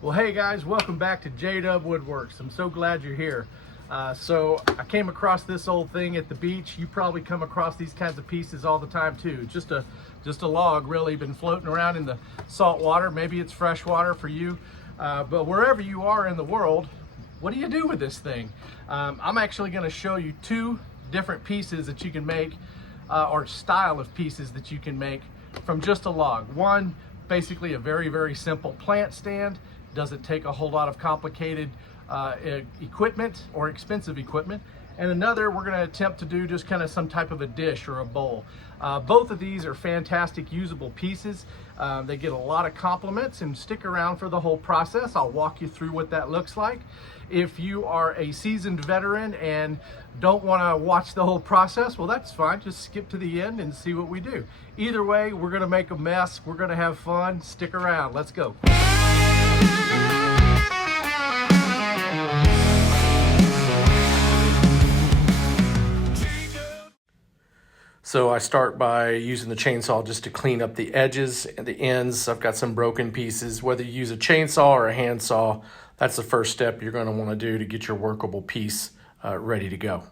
Well, hey guys, welcome back to JDUB-Woodworks. I'm so glad you're here. So I came across this old thing at the beach. You probably come across these kinds of pieces all the time too. Just a log, really, been floating around in the salt water. Maybe it's fresh water for you, but wherever you are in the world, what do you do with this thing? I'm actually going to show you two different pieces that you can make, or style of pieces that you can make from just a log. One, basically a very simple plant stand. Doesn't take a whole lot of complicated equipment or expensive equipment. And another, we're going to attempt to do just kind of some type of a dish or a bowl. Both of these are fantastic usable pieces. They get a lot of compliments, and stick around for the whole process. I'll walk you through what that looks like. If you are a seasoned veteran and don't want to watch the whole process, well, that's fine. Just skip to the end and see what we do. Either way, we're going to make a mess. We're going to have fun. Stick around. Let's go. So I start by using the chainsaw just to clean up the edges and the ends. I've got some broken pieces. Whether you use a chainsaw or a handsaw, that's the first step you're going to want to do to get your workable piece ready to go.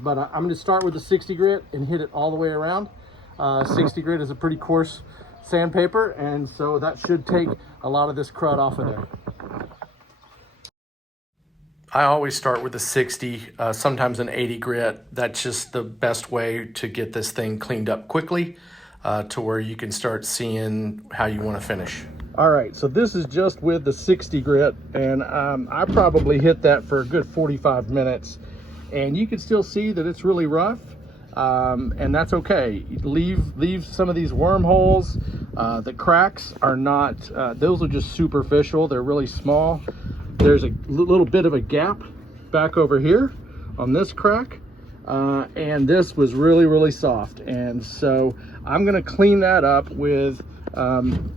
But I'm going to start with the 60 grit and hit it all the way around. 60 grit is a pretty coarse sandpaper, and so that should take a lot of this crud off of there. I always start with a 60, sometimes an 80 grit. That's just the best way to get this thing cleaned up quickly to where you can start seeing how you want to finish. All right, so this is just with the 60 grit, and I probably hit that for a good 45 minutes, and you can still see that it's really rough, and that's okay. Leave some of these wormholes. The cracks are not, those are just superficial. They're really small. There's a little bit of a gap back over here on this crack, and this was really soft, and so I'm going to clean that up with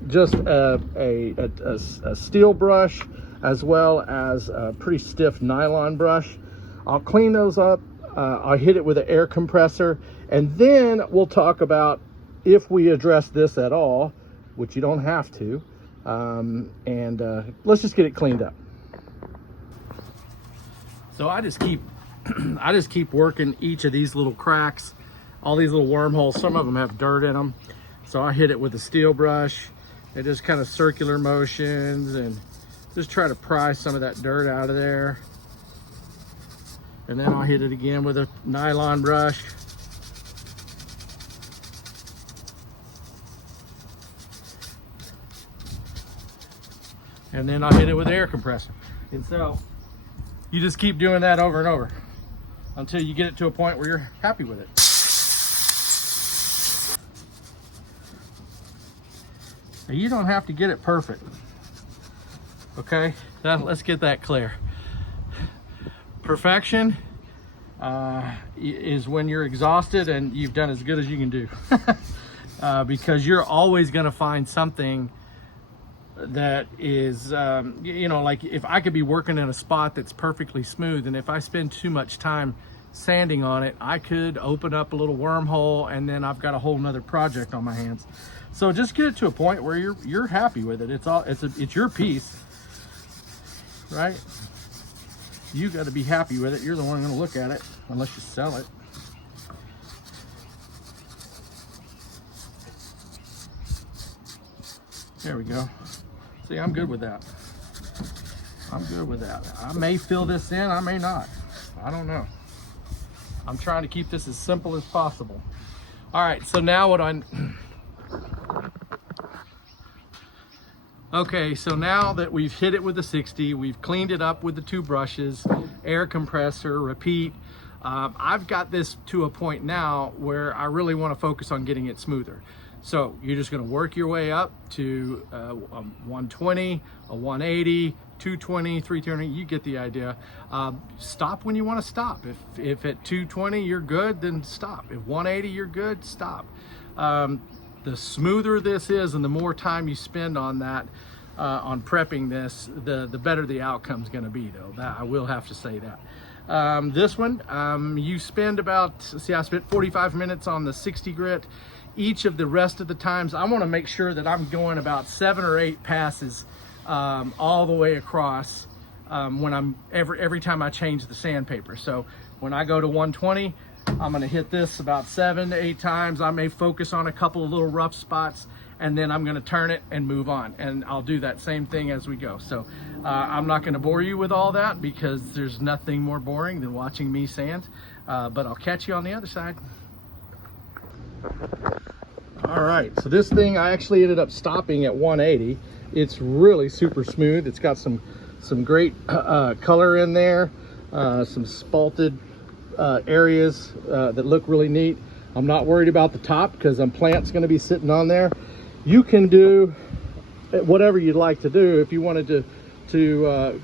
just a steel brush, as well as a pretty stiff nylon brush. I'll clean those up. I'll hit it with an air compressor, and then we'll talk about if we address this at all, which you don't have to, and let's just get it cleaned up. So I just keep working each of these little cracks, all these little wormholes. Some of them have dirt in them, so I hit it with a steel brush and just kind of circular motions and just try to pry some of that dirt out of there. And then I'll hit it again with a nylon brush. And then I'll hit it with an air compressor. And so you just keep doing that over and over until you get it to a point where you're happy with it. Now, you don't have to get it perfect, okay? Let's get that clear. Perfection is when you're exhausted and you've done as good as you can do. Because you're always gonna find something that is, like if I could be working in a spot that's perfectly smooth, and if I spend too much time sanding on it, I could open up a little wormhole, and then I've got a whole nother project on my hands. So just get it to a point where you're happy with it. It's your piece, right? You got to be happy with it. You're the one going to look at it, unless you sell it. There we go. See, I'm good with that. I'm good with that. I may fill this in, I may not. I don't know. I'm trying to keep this as simple as possible. All right, so now okay, so now that we've hit it with the 60, we've cleaned it up with the two brushes, air compressor, repeat. I've got this to a point now where I really want to focus on getting it smoother. So you're just going to work your way up to 120, a 180, 220, 320, you get the idea. Stop when you want to stop. If at 220 you're good, then stop. If 180 you're good, stop. The smoother this is and the more time you spend on that, on prepping this, the better the outcome's going to be, though. That I will have to say that. This one, you spend about, I spent 45 minutes on the 60 grit. each of the rest of the times, I want to make sure that I'm going about 7 or 8 passes all the way across when I'm every time I change the sandpaper. So when I go to 120, I'm going to hit this about 7 to 8 times. I may focus on a couple of little rough spots, and then I'm going to turn it and move on, and I'll do that same thing as we go. So I'm not going to bore you with all that, because there's nothing more boring than watching me sand, but I'll catch you on the other side. All right, so this thing, I actually ended up stopping at 180. It's really super smooth. It's got some great color in there, some spalted areas that look really neat. I'm not worried about the top because plant's going to be sitting on there. You can do whatever you'd like to do. If you wanted to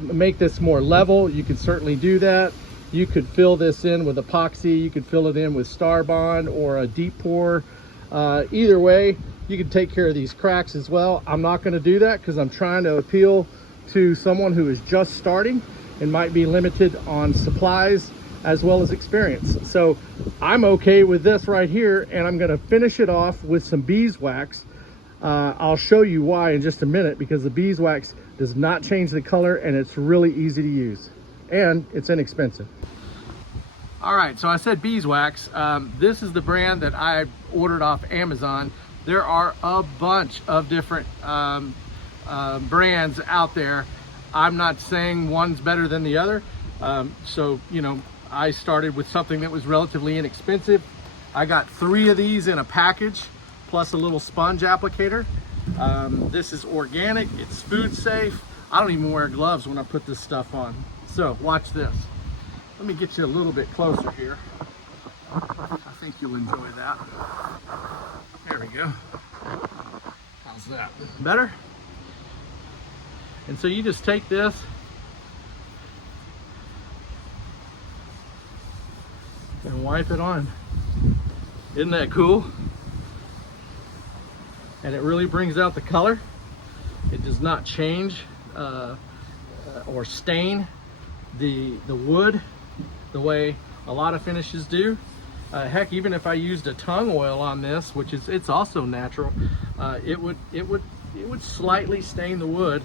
make this more level, you could certainly do that. You could fill this in with epoxy. You could fill it in with Star Bond or a deep pour. Either way, you can take care of these cracks as well. I'm not going to do that because I'm trying to appeal to someone who is just starting and might be limited on supplies as well as experience. So I'm okay with this right here, and I'm going to finish it off with some beeswax. I'll show you why in just a minute, because the beeswax does not change the color and it's really easy to use and it's inexpensive. All right, so I said beeswax. This is the brand that I ordered off Amazon. There are a bunch of different brands out there. I'm not saying one's better than the other. So, you know, I started with something that was relatively inexpensive. I got 3 of these in a package, plus a little sponge applicator. This is organic, it's food safe. I don't even wear gloves when I put this stuff on. So watch this. Let me get you a little bit closer here. I think you'll enjoy that. There we go. How's that? Better? And so you just take this and wipe it on. Isn't that cool? And it really brings out the color. It does not change or stain the wood the way a lot of finishes do. Heck, even if I used a tung oil on this, which is it's also natural, it would slightly stain the wood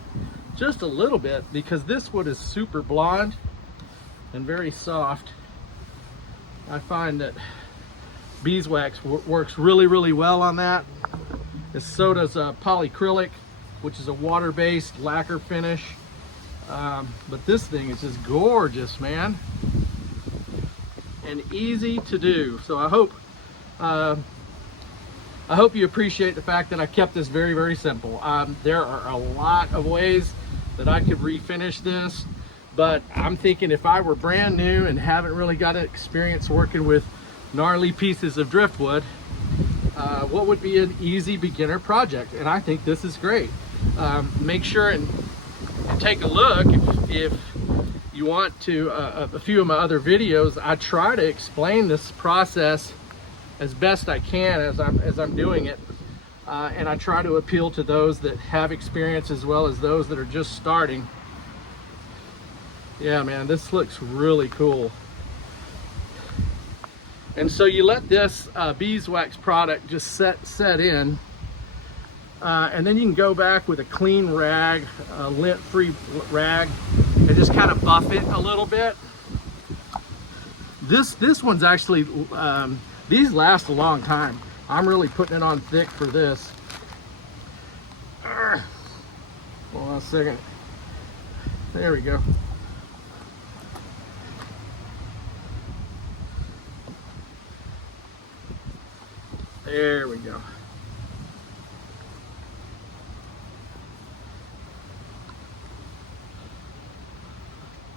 just a little bit, because this wood is super blonde and very soft. I find that beeswax works really well on that. So does polyacrylic, which is a water-based lacquer finish. But this thing is just gorgeous, man, and easy to do. So I hope you appreciate the fact that I kept this very simple. There are a lot of ways that I could refinish this, but I'm thinking if I were brand new and haven't really got experience working with gnarly pieces of driftwood, what would be an easy beginner project? And I think this is great. Make sure and take a look if you want to. A few of my other videos, I try to explain this process as best I can as I'm doing it, and I try to appeal to those that have experience as well as those that are just starting. Yeah, man, this looks really cool. And so you let this beeswax product just set in, and then you can go back with a clean rag, a lint-free rag, and just kind of buff it a little bit. This one's actually, these last a long time. I'm really putting it on thick for this. Hold on a second. There we go. There we go.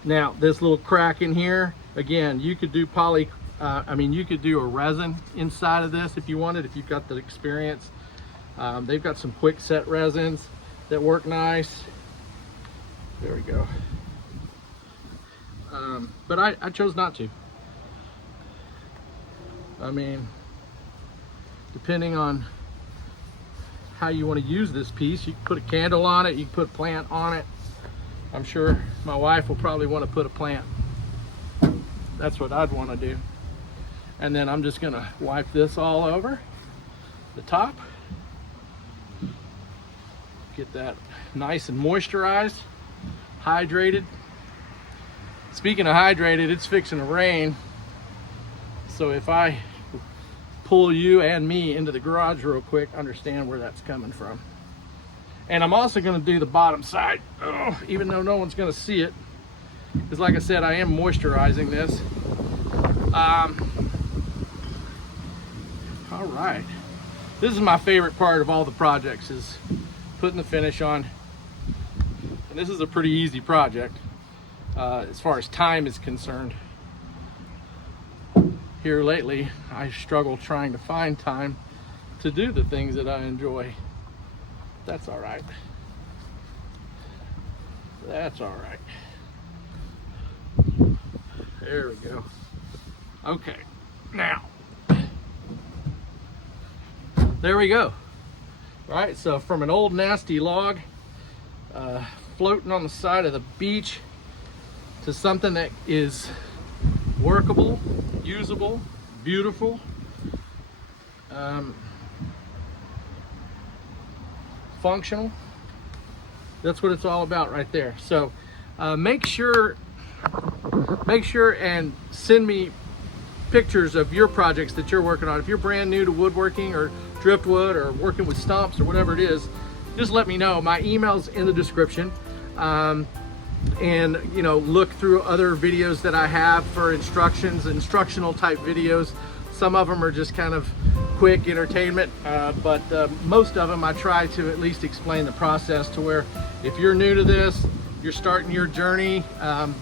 Now this little crack in here, again, you could do you could do a resin inside of this if you wanted, if you've got the experience. They've got some quick set resins that work nice. There we go. But I chose not to. I mean, depending on how you want to use this piece, you can put a candle on it, you can put a plant on it. I'm sure my wife will probably want to put a plant. That's what I'd want to do. And then I'm just gonna wipe this all over. the top. Get that nice and moisturized, hydrated. Speaking of hydrated, it's fixing to rain. So if I pull you and me into the garage real quick, understand where that's coming from. And I'm also going to do the bottom side, even though no one's going to see it, because like I said, I am moisturizing this. All right, this is my favorite part of all the projects, is putting the finish on. And this is a pretty easy project as far as time is concerned. Here lately, I struggle trying to find time to do the things that I enjoy. That's all right. That's all right. There we go. Okay, now, there we go. All right, so from an old nasty log floating on the side of the beach to something that is workable, usable, beautiful, functional. That's what it's all about right there. So make sure and send me pictures of your projects that you're working on. If you're brand new to woodworking or driftwood or working with stumps or whatever it is, just let me know. My email's in the description. And you know, look through other videos that I have for instructional type videos. Some of them are just kind of quick entertainment, but most of them I try to at least explain the process, to where if you're new to this, you're starting your journey,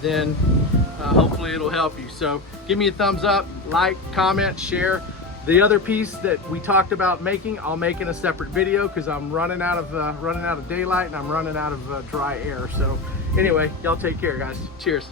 then hopefully it'll help you. So give me a thumbs up, like, comment, share. The other piece that we talked about making, I'll make in a separate video, because I'm running out of daylight and I'm running out of dry air. So anyway, y'all take care, guys. Cheers.